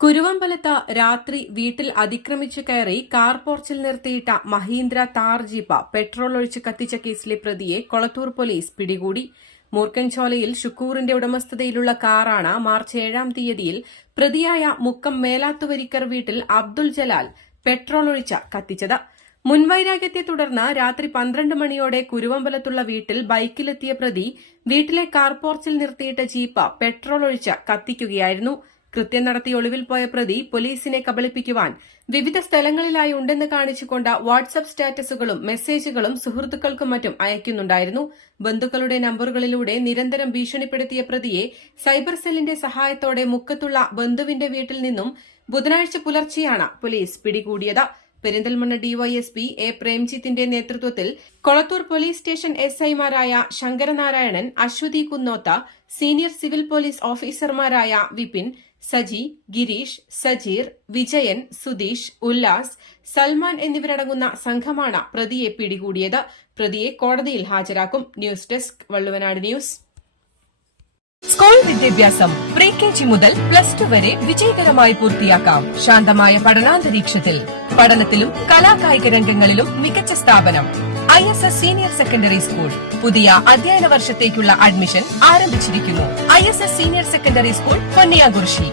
കുരുവമ്പലത്ത് രാത്രി വീട്ടിൽ അതിക്രമിച്ചു കയറി കാർ പോർച്ചിൽ നിർത്തിയിട്ട മഹീന്ദ്ര താർ ജീപ്പ് പെട്രോൾ ഒഴിച്ച് കത്തിച്ച കേസിലെ പ്രതിയെ കൊളത്തൂർ പോലീസ് പിടികൂടി. മൂർക്കൻചോലയിൽ ഷുക്കൂറിന്റെ ഉടമസ്ഥതയിലുള്ള കാറാണ് മാർച്ച് 7-ാം തീയതിയിൽ പ്രതിയായ മുക്കം മേലാത്തുവരിക്കർ വീട്ടിൽ അബ്ദുൾ ജലാൽ പെട്രോൾ ഒഴിച്ച് കത്തിച്ചത്. മുൻവൈരാഗ്യത്തെ തുടർന്ന് രാത്രി 12 മണിയോടെ കുരുവമ്പലത്തുള്ള വീട്ടിൽ ബൈക്കിലെത്തിയ പ്രതി വീട്ടിലെ കാർ പോർച്ചിൽ നിർത്തിയിട്ട ജീപ്പ് പെട്രോൾ ഒഴിച്ച് കത്തിക്കുകയായിരുന്നു. കൃത്യം നടത്തി ഒളിവിൽ പോയ പ്രതി പോലീസിനെ കബളിപ്പിക്കുവാൻ വിവിധ സ്ഥലങ്ങളിലായി ഉണ്ടെന്ന് കാണിച്ചുകൊണ്ട് വാട്സ്ആപ്പ് സ്റ്റാറ്റസുകളും മെസ്സേജുകളും സുഹൃത്തുക്കൾക്കും മറ്റും അയക്കുന്നുണ്ടായിരുന്നു. ബന്ധുക്കളുടെ നമ്പറുകളിലൂടെ നിരന്തരം ഭീഷണിപ്പെടുത്തിയ പ്രതിയെ സൈബർ സെല്ലിന്റെ സഹായത്തോടെ മുക്കത്തുള്ള ബന്ധുവിന്റെ വീട്ടിൽ നിന്നും ബുധനാഴ്ച പുലർച്ചെയാണ് പോലീസ് പിടികൂടിയത്. പെരിന്തൽമണ്ണ ഡിവൈഎസ്പി എ പ്രേംജിത്തിന്റെ നേതൃത്വത്തിൽ കൊളത്തൂർ പോലീസ് സ്റ്റേഷൻ എസ്ഐമാരായ Sankaranarayanan, Aswathi Kunnotha, senior civil police ഓഫീസർമാരായ വിപിൻ, സജി, ഗിരീഷ്, സജീർ, വിജയൻ, സുധീഷ്, ഉല്ലാസ്, സൽമാൻ എന്നിവരടങ്ങുന്ന സംഘമാണ് പ്രതിയെ പിടികൂടിയത്. പ്രതിയെ കോടതിയിൽ ഹാജരാക്കും. News desk Valluvanad news. School വിദ്യാഭ്യാസം പ്രീ-KG മുതൽ +2 വരെ വിജയകരമായി പൂർത്തിയാക്കാം. ശാന്തമായ പഠനാന്തരീക്ഷത്തിൽ പഠനത്തിലും കലാകായിക രംഗങ്ങളിലും മികച്ച സ്ഥാപനം ISS സീനിയർ സെക്കൻഡറി സ്കൂൾ. പുതിയ അധ്യയന വർഷത്തേക്കുള്ള അഡ്മിഷൻ ആരംഭിച്ചിരിക്കുന്നു. ISS senior secondary school, Ponniyakurissi.